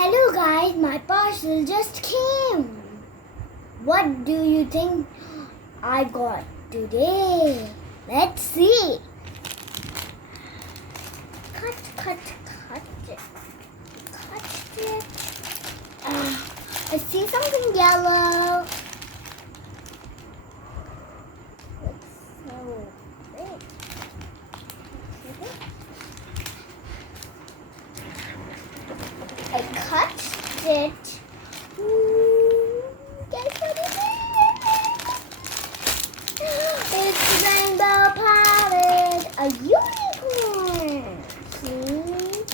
Hello guys, my parcel just came. What do you think I got today? Let's see. Cut it. Cut it. I see something yellow. It's so big. I cut it. Guess what it is? It's rainbow palette, a unicorn. See?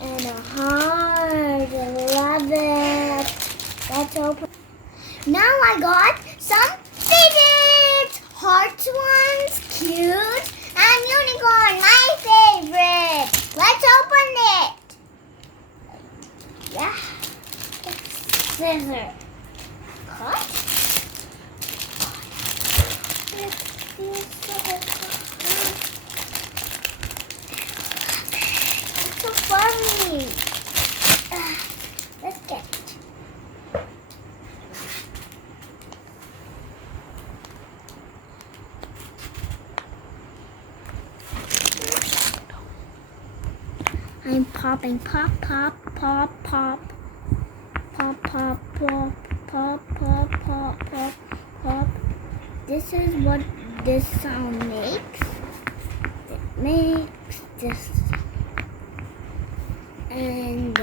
And a heart. I love it. Let's open. Now I got some fidgets. Heart ones, cute, and unicorn, my favorite. Let's open it. Yeah. Scissor. Cut. It's so funny. Let's get it. I'm popping, pop, pop, pop, pop, pop, pop, pop, pop, pop, pop, pop, pop. This is what this sound makes. It makes this, and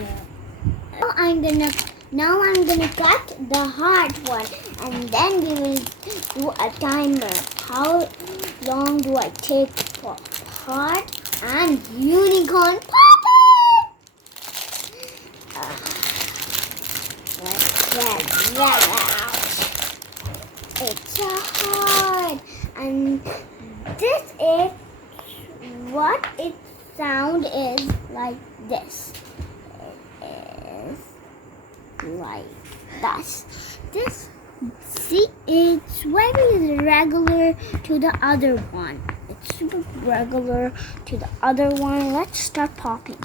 now I'm gonna cut the heart one, and then we will do a timer. How long do I take for heart and unicorn? Let's get that out. It's a heart, and this is what its sound is like. This it is like this. This, see, it's very regular to the other one. It's super regular to the other one. Let's start popping.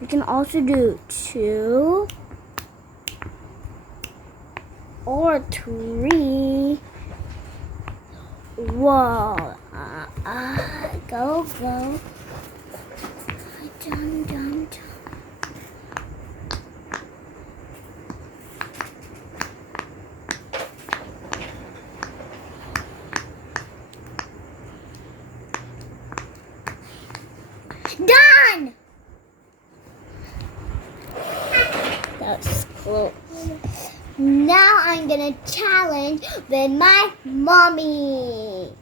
You can also do 2 or 3. Whoa. Go. Done. Done! That was close. Now I'm gonna challenge with my mommy.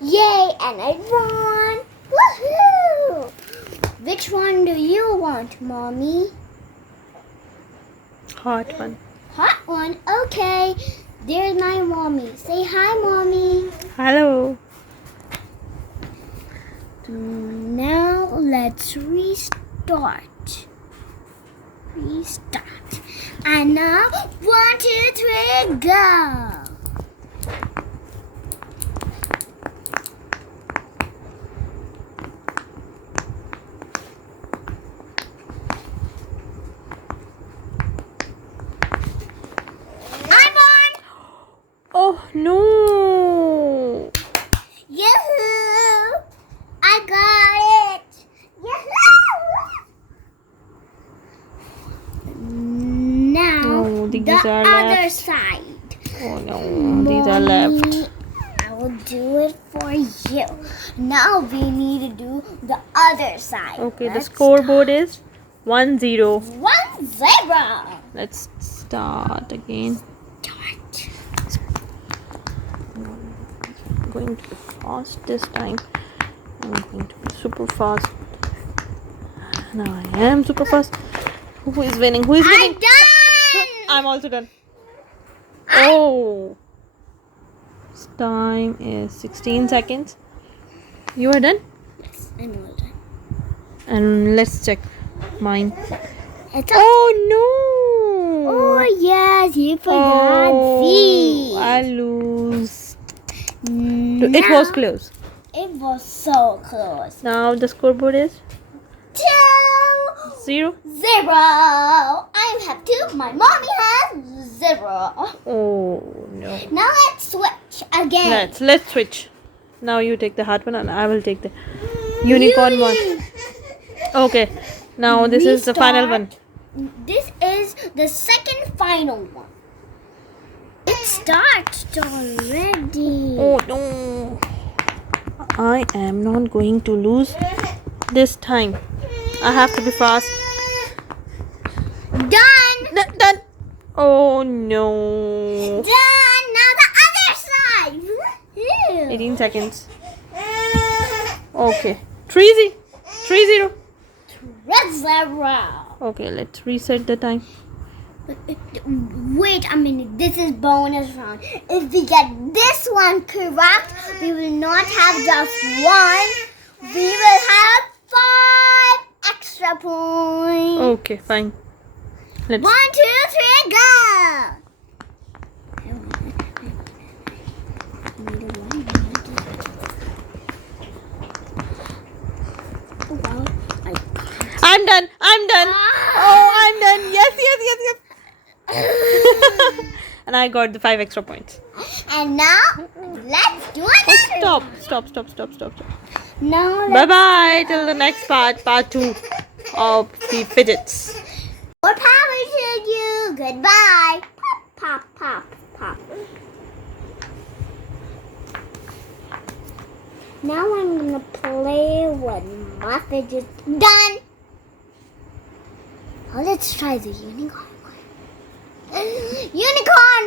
Yay, and I won! Woohoo! Which one do you want, Mommy? Hot one. Hot one? Okay. There's my mommy. Say hi, Mommy. Hello. Now let's restart. And now 1, 2, 3, go. I'm on. Oh no. Yahoo! I got it. Yahoo! Now Oh, these the are other left. side. Oh no, these are left. Mommy, I will do it for you. Now we need to do the other side. Okay, the Let's scoreboard is 1-0. 1-0. Let's start again. Start. I'm going to be fast this time. I'm going to be super fast. Now I am super fast. Who is winning? Who is winning? I'm done. I'm also done. Oh. This time is 16 seconds. You are done? Yes, I'm all done. And let's check mine. It's Oh no! Oh yes, you forgot. See. I lose. Now, It was close. It was so close. Now the scoreboard is 2-0. 0? 0. I have 2. My mommy has 0. Oh no. Now let's switch again. Let's switch. Now you take the heart one and I will take the unicorn one. Okay. Now this is the final one. This is the second final one. It started already. Oh no. I am not going to lose this time. I have to be fast. Done. Done. Oh no. Done. Now the other side. Woohoo. 18 seconds. Okay. 3-0. 3-0. 0. Okay, let's reset the time. Wait a minute, this is bonus round. If we get this one correct, we will not have just 1. We will have 5 extra points. Okay, fine. 1, 2, 3, go! I'm done. Oh, I'm done. Yes. And I got the 5 extra points. And now, let's do another. Stop. Now, Bye till the next part 2 of the fidgets. more power to you. Goodbye. Pop. Now I'm gonna play with my fidgets. Done. Now let's try the unicorn one. Unicorn